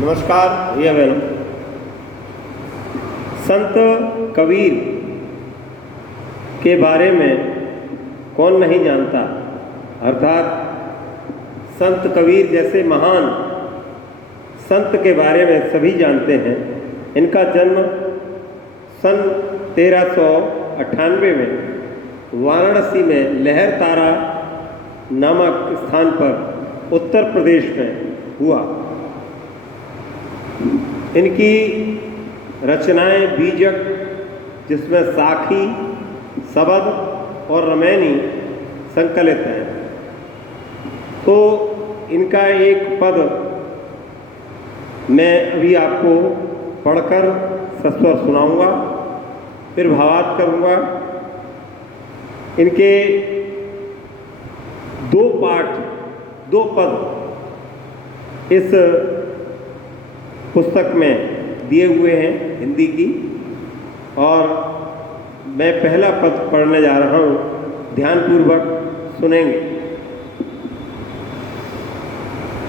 नमस्कार भैया बहनों। संत कबीर के बारे में कौन नहीं जानता, अर्थात संत कबीर जैसे महान संत के बारे में सभी जानते हैं। इनका जन्म सन 1398 में वाराणसी में लहर तारा नामक स्थान पर उत्तर प्रदेश में हुआ। इनकी रचनाएं बीजक, जिसमें साखी, सबद और रमैनी संकलित हैं। तो इनका एक पद मैं अभी आपको पढ़कर सस्वर सुनाऊंगा, फिर भावार्थ करूंगा। इनके दो पद इस पुस्तक में दिए हुए हैं हिंदी की, और मैं पहला पद पढ़ने जा रहा हूँ, ध्यानपूर्वक सुनेंगे।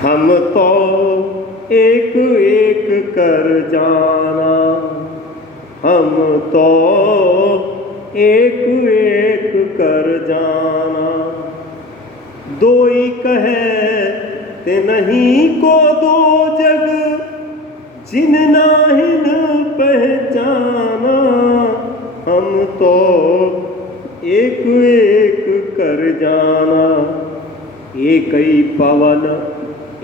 हम तो एक एक कर जाना, हम तो एक एक कर जाना, दो ही कहे ते नहीं को दो जग, जिन नाहिन पहचाना। हम तो एक एक कर जाना, एक ही पवन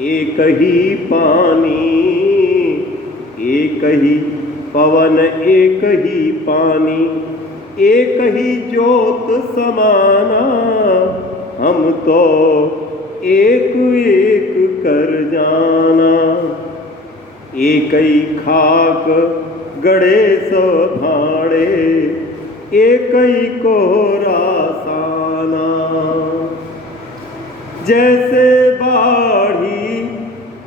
एक ही पानी, एक ही पवन एक ही पानी, एक ही ज्योत समाना। हम तो एक एक कर जाना, एक ही खाक गड़े सो भाड़े, एक ही कोहरा साना। जैसे बाढ़ी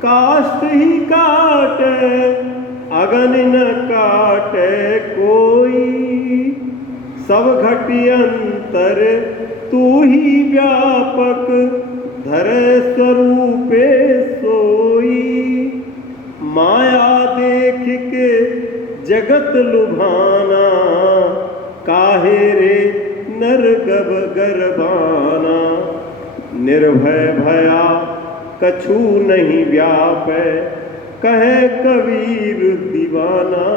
काष्ठ ही काटे, अगन न काटे कोई, सब घटी अंतर तू ही व्यापक, धरे स्वरूपे सोई। माया देख के जगत लुभाना, काहे रे नर गर्भाना। निर्भय भया कछु नहीं व्यापे, कहे कबीर दीवाना।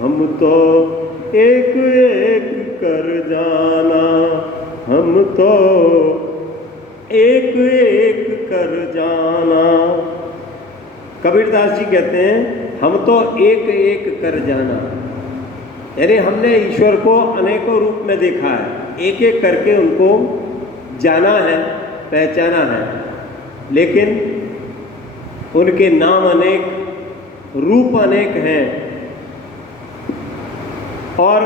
हम तो एक एक कर जाना, हम तो एक एक कर जाना। कबीरदास जी कहते हैं हम तो एक एक कर जाना, यानी हमने ईश्वर को अनेकों रूप में देखा है, एक एक करके उनको जाना है, पहचाना है। लेकिन उनके नाम अनेक, रूप अनेक हैं, और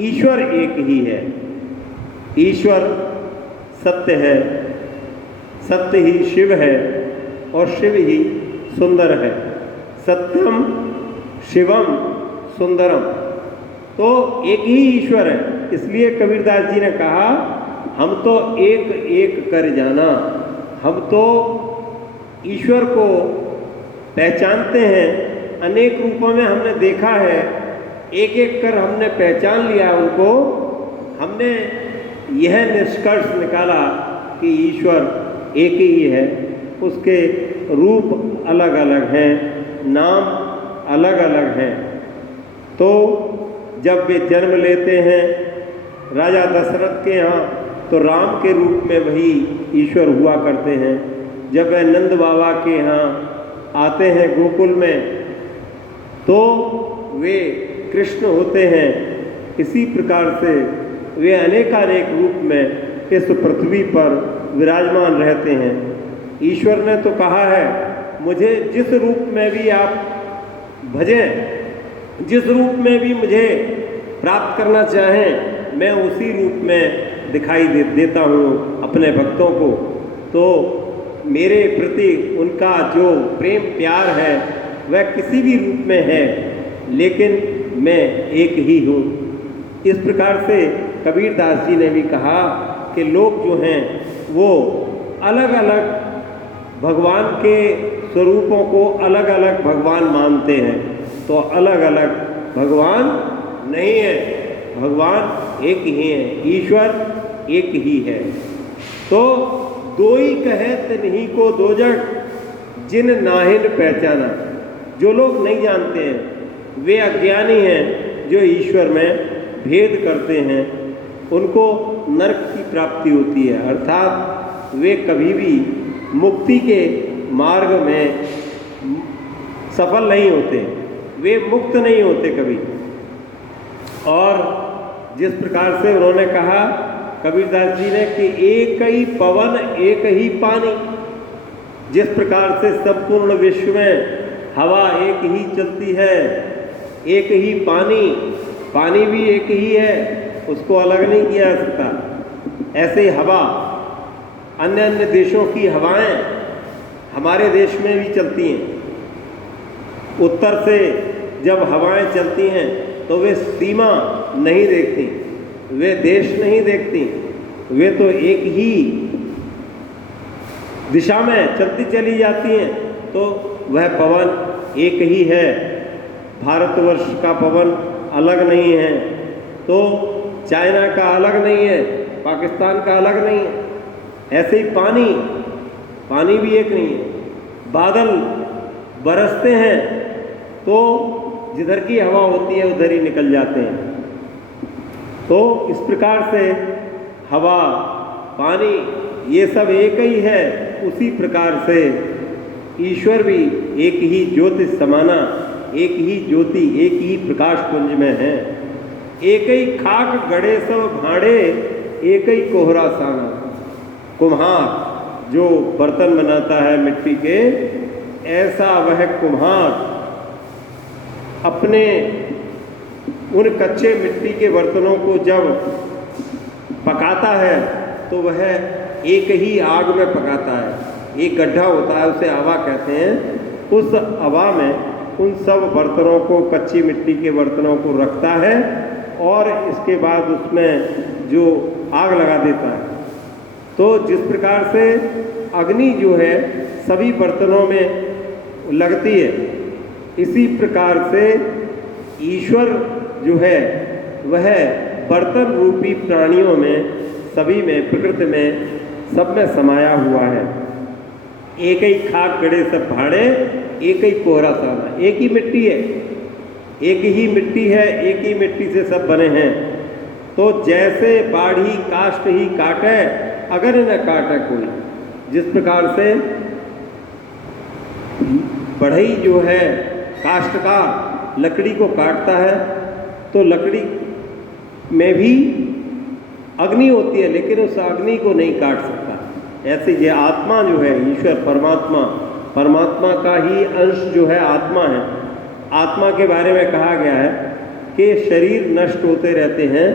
ईश्वर एक ही है। ईश्वर सत्य है, सत्य ही शिव है, और शिव ही सुंदर है। सत्यम शिवम सुंदरम, तो एक ही ईश्वर है। इसलिए कबीरदास जी ने कहा हम तो एक एक कर जाना। हम तो ईश्वर को पहचानते हैं, अनेक रूपों में हमने देखा है, एक एक कर हमने पहचान लिया उनको। हमने यह निष्कर्ष निकाला कि ईश्वर एक ही है, उसके रूप अलग अलग हैं, नाम अलग अलग हैं। तो जब वे जन्म लेते हैं राजा दशरथ के यहाँ, तो राम के रूप में वही ईश्वर हुआ करते हैं। जब वे नंद बाबा के यहाँ आते हैं गोकुल में, तो वे कृष्ण होते हैं। इसी प्रकार से वे अनेकानेक रूप में इस पृथ्वी पर विराजमान रहते हैं। ईश्वर ने तो कहा है मुझे जिस रूप में भी आप भजें, जिस रूप में भी मुझे प्राप्त करना चाहें, मैं उसी रूप में दिखाई देता हूँ अपने भक्तों को। तो मेरे प्रति उनका जो प्रेम प्यार है वह किसी भी रूप में है, लेकिन मैं एक ही हूँ। इस प्रकार से कबीरदास जी ने भी कहा कि लोग जो हैं वो अलग अलग भगवान के स्वरूपों को अलग अलग भगवान मानते हैं, तो अलग अलग भगवान नहीं है, भगवान एक ही है, ईश्वर एक ही है। तो दो ही कहे तिन्हीं को दो जग, जिन नाहिन पहचाना। जो लोग नहीं जानते हैं वे अज्ञानी हैं, जो ईश्वर में भेद करते हैं उनको नरक की प्राप्ति होती है, अर्थात वे कभी भी मुक्ति के मार्ग में सफल नहीं होते, वे मुक्त नहीं होते कभी। और जिस प्रकार से उन्होंने कहा कबीरदास जी ने कि एक ही पवन एक ही पानी, जिस प्रकार से संपूर्ण विश्व में हवा एक ही चलती है, एक ही पानी भी एक ही है, उसको अलग नहीं किया जा सकता। ऐसे ही हवा, अन्य अन्य देशों की हवाएं हमारे देश में भी चलती हैं। उत्तर से जब हवाएं चलती हैं तो वे सीमा नहीं देखती, वे देश नहीं देखती, वे तो एक ही दिशा में चलती चली जाती हैं। तो वह पवन एक ही है, भारतवर्ष का पवन अलग नहीं है, तो चाइना का अलग नहीं है, पाकिस्तान का अलग नहीं है। ऐसे ही पानी भी एक नहीं है। बादल बरसते हैं तो जिधर की हवा होती है उधर ही निकल जाते हैं। तो इस प्रकार से हवा, पानी ये सब एक ही है। उसी प्रकार से ईश्वर भी एक ही ज्योति समाना, एक ही ज्योति, एक ही प्रकाश पुंज में है। एक ही खाक गड़े सब भाड़े, एक ही कोहरा साना। कुम्हार जो बर्तन बनाता है मिट्टी के, ऐसा वह कुम्हार अपने उन कच्चे मिट्टी के बर्तनों को जब पकाता है तो वह एक ही आग में पकाता है। एक गड्ढा होता है, उसे आवा कहते हैं। उस आवा में उन सब बर्तनों को, कच्ची मिट्टी के बर्तनों को रखता है और इसके बाद उसमें जो आग लगा देता है। तो जिस प्रकार से अग्नि जो है सभी बर्तनों में लगती है, इसी प्रकार से ईश्वर जो है वह बर्तन रूपी प्राणियों में, सभी में, प्रकृति में, सब में समाया हुआ है। एक ही खाक गड़े सब भाड़े, एक ही कोहरा साना। एक ही मिट्टी है, एक ही मिट्टी है, एक ही मिट्टी से सब बने हैं। तो जैसे बाढ़ी काष्ठ ही काटे, अगर न काटे कोई, जिस प्रकार से बढ़ई जो है काष्ठ का लकड़ी को काटता है, तो लकड़ी में भी अग्नि होती है लेकिन उस अग्नि को नहीं काट सकता। ऐसे ये आत्मा जो है, ईश्वर परमात्मा का ही अंश जो है आत्मा है। आत्मा के बारे में कहा गया है कि शरीर नष्ट होते रहते हैं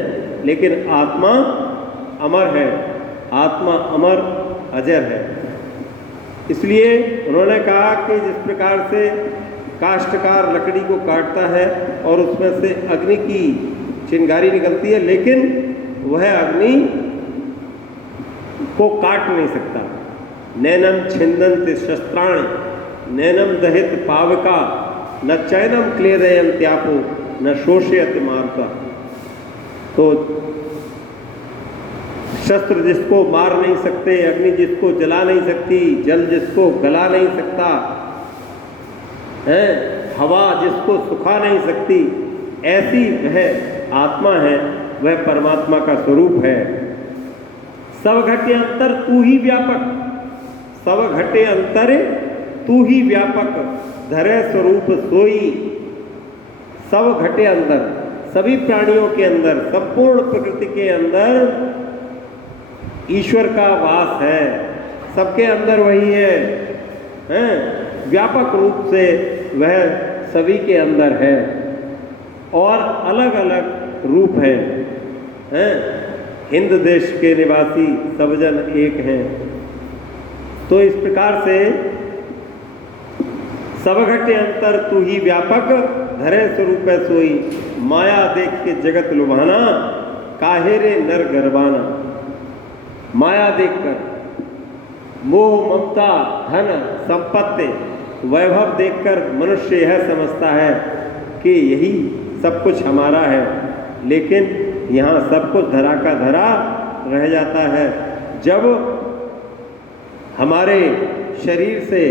लेकिन आत्मा अमर है, आत्मा अमर अजर है। इसलिए उन्होंने कहा कि जिस प्रकार से काष्ठकार लकड़ी को काटता है और उसमें से अग्नि की चिंगारी निकलती है, लेकिन वह अग्नि को काट नहीं सकता। नैनम छिंदन्ति शस्त्राणि, नैनम दहित पावका, न चैनम क्लेदयन्त्यापो, न शोषयति मारुता। तो शस्त्र जिसको मार नहीं सकते, अग्नि जिसको जला नहीं सकती, जल जिसको गला नहीं सकता है, हवा जिसको सुखा नहीं सकती, ऐसी वह आत्मा है, वह परमात्मा का स्वरूप है। सब घटे अंतर तू ही व्यापक, सब घटे अंतर तू ही व्यापक, धरे स्वरूप सोई। सब घटे अंदर, सभी प्राणियों के अंदर, संपूर्ण प्रकृति के अंदर ईश्वर का वास है। सबके अंदर वही है, व्यापक रूप से वह सभी के अंदर है और अलग अलग रूप है। हिंद देश के निवासी सब जन एक हैं। तो इस प्रकार से सब घटे अंतर तू ही व्यापक, धरे स्वरूप सोई। माया देख के जगत लुभाना, काहे रे नर गरबाना। माया देखकर मोह ममता धन संपत्ति वैभव देखकर मनुष्य यह समझता है कि यही सब कुछ हमारा है, लेकिन यहाँ सब कुछ धरा का धरा रह जाता है। जब हमारे शरीर से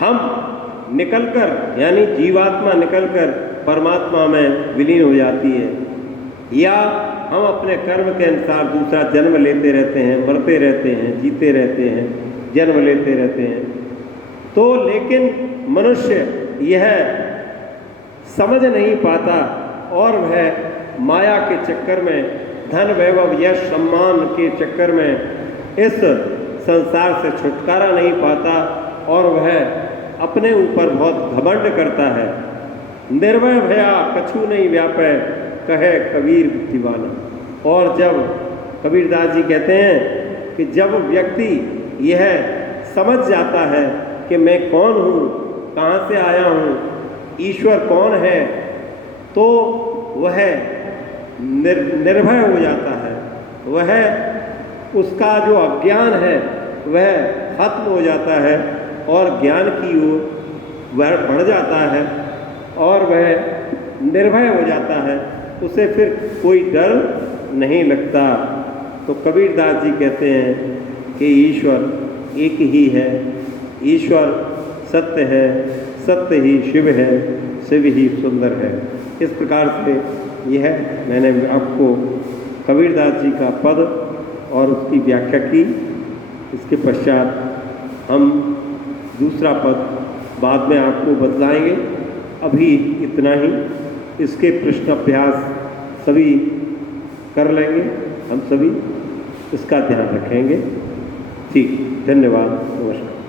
हम निकलकर यानी जीवात्मा निकलकर परमात्मा में विलीन हो जाती है, या हम अपने कर्म के अनुसार दूसरा जन्म लेते रहते हैं, मरते रहते हैं, जीते रहते हैं, जन्म लेते रहते हैं, तो लेकिन मनुष्य यह समझ नहीं पाता और वह माया के चक्कर में, धन वैभव यश सम्मान के चक्कर में इस संसार से छुटकारा नहीं पाता और वह अपने ऊपर बहुत घमंड करता है। निर्भय भया कछु नहीं व्यापै कहे कबीर दीवाना। और जब कबीरदास जी कहते हैं कि जब व्यक्ति यह समझ जाता है कि मैं कौन हूँ, कहाँ से आया हूँ, ईश्वर कौन है, तो वह निर्भय हो जाता है, वह उसका जो अज्ञान है वह खत्म हो जाता है और ज्ञान की ओर वह बढ़ जाता है और वह निर्भय हो जाता है, उसे फिर कोई डर नहीं लगता। तो कबीरदास जी कहते हैं कि ईश्वर एक ही है, ईश्वर सत्य है, सत्य ही शिव है, शिव ही सुंदर है। इस प्रकार से यह मैंने आपको कबीरदास जी का पद और उसकी व्याख्या की। इसके पश्चात हम दूसरा पद बाद में आपको बतलाएंगे। अभी इतना ही, इसके प्रश्न अभ्यास सभी कर लेंगे, हम सभी इसका ध्यान रखेंगे। ठीक, धन्यवाद, नमस्कार।